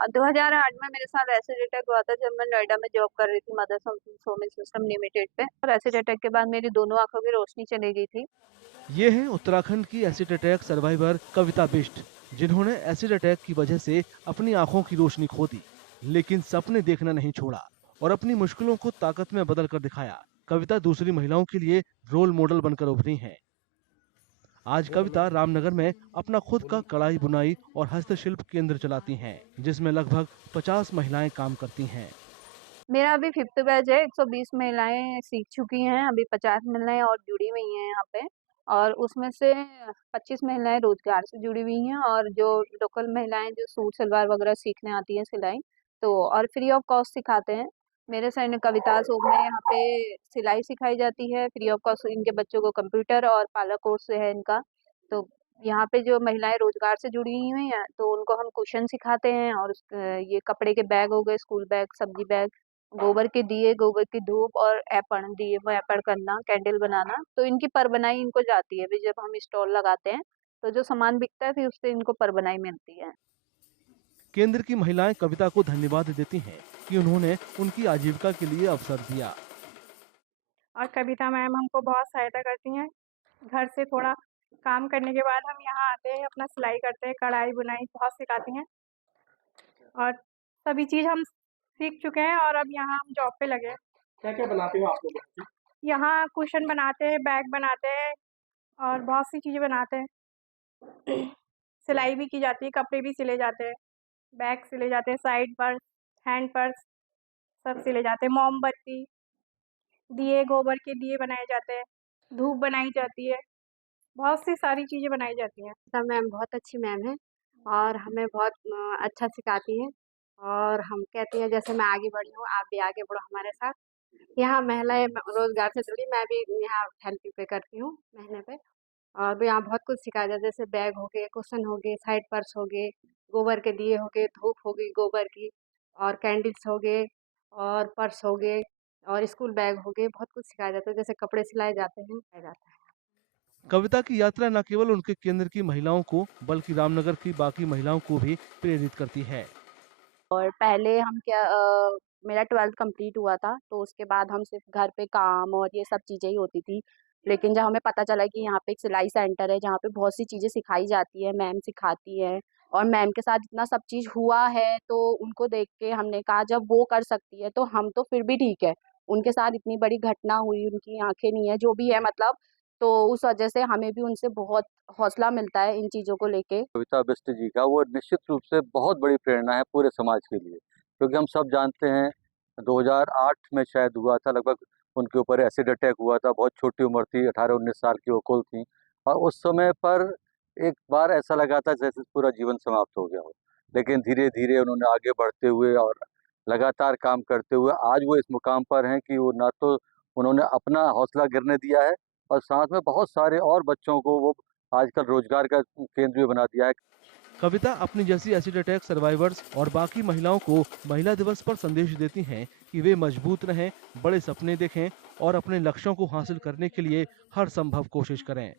और 2008 में मेरे साथ एसिड अटैक हुआ था जब मैं नोएडा में जॉब कर रही थी मदर्स सोमिन सिस्टम लिमिटेड पे। और एसिड अटैक के बाद मेरी दोनों आंखों की रोशनी चली गई थी। ये हैं उत्तराखंड की एसिड अटैक सर्वाइवर कविता बिष्ट, जिन्होंने एसिड अटैक की वजह से अपनी आंखों की रोशनी खो दी, लेकिन सपने देखना नहीं छोड़ा और अपनी मुश्किलों को ताकत में बदल कर दिखाया। कविता दूसरी महिलाओं के लिए रोल मॉडल बनकर उभरी हैं। आज कविता रामनगर में अपना खुद का कढ़ाई बुनाई और हस्तशिल्प केंद्र चलाती हैं, जिसमें लगभग 50 महिलाएं काम करती हैं। मेरा अभी 5th बैच है, 120 महिलाएं सीख चुकी हैं, अभी 50 महिलाएं और जुड़ी हुई हैं यहाँ पे। और उसमें से 25 महिलाएं रोजगार से जुड़ी हुई हैं और जो लोकल महिलाएं जो सूट सलवार वगैरह सीखने आती हैं सिलाई, तो और फ्री ऑफ कॉस्ट सिखाते हैं। मेरे सैन्य कविता शोभ में यहाँ पे सिलाई सिखाई जाती है फ्री ऑफ कॉस्ट। इनके बच्चों को कंप्यूटर और पार्लर कोर्स है इनका। तो यहाँ पे जो महिलाएं रोजगार से जुड़ी हुई हैं तो उनको हम कुशन सिखाते हैं और ये कपड़े के बैग हो गए, स्कूल बैग, सब्जी बैग, गोबर के दिए, गोबर की धूप और ऐपण दिए ऐपण करना, कैंडल बनाना। तो इनकी परबनाई इनको जाती है। फिर जब हम स्टॉल लगाते हैं तो जो सामान बिकता है फिर उससे इनको परबनाई मिलती है। केंद्र की महिलाएं कविता को धन्यवाद देती हैं कि उन्होंने उनकी आजीविका के लिए अवसर दिया। और कविता मैम हमको बहुत सहायता करती हैं। घर से थोड़ा काम करने के बाद हम यहाँ आते हैं, अपना सिलाई करते हैं, कढ़ाई बुनाई बहुत सिखाती हैं और सभी चीज़ हम सीख चुके हैं और अब यहाँ हम जॉब पे लगे हैं। क्या क्या बनाते हो आप लोग? यहाँ कुशन बनाते हैं, बैग बनाते हैं और बहुत सी चीज़ें बनाते हैं। सिलाई भी की जाती है, कपड़े भी सिले जाते हैं, बैग सिले जाते हैं, साइड पर्स, हैंड पर्स सब सिले जाते हैं। मोमबत्ती, दिए, गोबर के दिए बनाए जाते हैं, धूप बनाई जाती है, बहुत सी सारी चीज़ें बनाई जाती हैं। सर मैम बहुत अच्छी मैम है और हमें बहुत अच्छा सिखाती हैं और हम कहती हैं जैसे मैं आगे बढ़ी हूँ आप भी आगे बढ़ो हमारे साथ। यहाँ महिलाएं रोजगार से जुड़ी, मैं भी यहाँ हेल्प पे करती हूँ महीने पे। और भी यहाँ बहुत कुछ सिखाया जाता है, जैसे बैग हो गए, कुशन हो गए, साइड पर्स हो गए, गोबर के दिए हो गए, धूप हो गई गोबर की, और कैंडल्स हो गए, और पर्स हो गए, और स्कूल बैग हो गए। बहुत कुछ सिखाया जाता है, जैसे कपड़े सिलाए जाते हैं सिखाया जाता है। कविता की यात्रा न केवल उनके केंद्र की महिलाओं को बल्कि रामनगर की बाकी महिलाओं को भी प्रेरित करती है। और पहले हम मेरा 12th कंप्लीट हुआ था तो उसके बाद हम सिर्फ घर पे काम और ये सब चीज़ें ही होती थी। लेकिन जब हमें पता चला कि यहाँ पे एक सिलाई सेंटर है जहाँ पे बहुत सी चीज़ें सिखाई जाती है, मैम सिखाती है और मैम के साथ इतना सब चीज़ हुआ है तो उनको देख के हमने कहा जब वो कर सकती है तो हम तो फिर भी ठीक है। उनके साथ इतनी बड़ी घटना हुई, उनकी आंखें नहीं है, जो भी है मतलब, तो उस वजह से हमें भी उनसे बहुत हौसला मिलता है इन चीज़ों को लेके। कविता बिष्ट जी का वो निश्चित रूप से बहुत बड़ी प्रेरणा है पूरे समाज के लिए, क्योंकि हम सब जानते हैं 2008 में शायद हुआ था, लगभग उनके ऊपर एसिड अटैक हुआ था। बहुत छोटी उम्र थी, 18-19 साल की वो कुल थी और उस समय पर एक बार ऐसा लगा था जैसे पूरा जीवन समाप्त हो गया हो। लेकिन धीरे धीरे उन्होंने आगे बढ़ते हुए और लगातार काम करते हुए आज वो इस मुकाम पर हैं कि वो ना तो उन्होंने अपना हौसला गिरने दिया है और साथ में बहुत सारे और बच्चों को वो आजकल रोजगार का केंद्र भी बना दिया है। कविता अपनी जैसी एसिड अटैक सर्वाइवर्स और बाकी महिलाओं को महिला दिवस पर संदेश देती हैं कि वे मजबूत रहें, बड़े सपने देखें और अपने लक्ष्यों को हासिल करने के लिए हर संभव कोशिश करें।